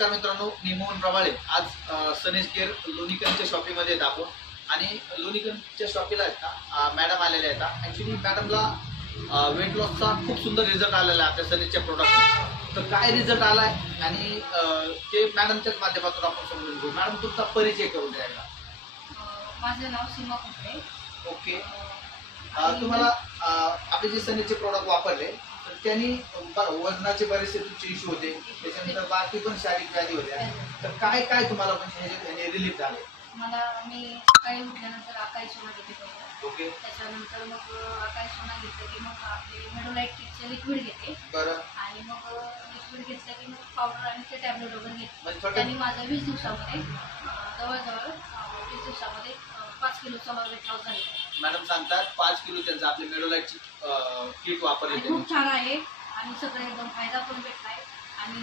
नमस्कार मित्रांनो, मी मोहन प्रभाळे. आज सनेज केअर लोणीकरच्या शॉपीमध्ये येत आपण आणि लोणीकरच्या शॉपीला आहेत ना मॅडम आलेल्या आहेत. ॲक्च्युली मॅडमला वेट लॉसचा खूप सुंदर रिझल्ट आलेला आहे आपल्या सनेजच्या प्रोडक्ट. तर काय रिझल्ट आला आहे आणि ते मॅडमच्याच माध्यमातून आपण समजून घेऊ. मॅडम, तुमचा परिचय करून द्यायला. माझं नाव सीमा कुकडे. ओके. तुम्हाला आपले जे सनेजचे प्रोडक्ट वापरले तर त्यांनी वजनाचे बरेचसे तुमचे इश्यू होते, त्याच्यानंतर बाकी पण शारीरिक व्याधी होत्या. तर काय काय तुम्हाला म्हणजे ह्याने रिलीफ झाले? मी सकाळी उठल्यानंतर आकाश सोना घेते पहिलं. ओके. त्याच्यानंतर मग आकाश सोना घेतलं की मग आपले मेडोलाइट किटचं लिक्विड घेते. बरं. आणि मग लिक्विड घेतलं की मग पावडर आणि ते टॅबलेट वगैरे घेते. म्हणजे त्यांनी माझं 20 दिवसामध्ये जवळजवळ 20 दिवसामध्ये 5 किलोचा वेट लॉस झालेला आहे. मॅडम सांगतात 5 किलो त्यांचं आपले मेडोलाइटची किट वापरले खूप छान आहे आणि सगळं एकदम फायदा पण भेटलाय आणि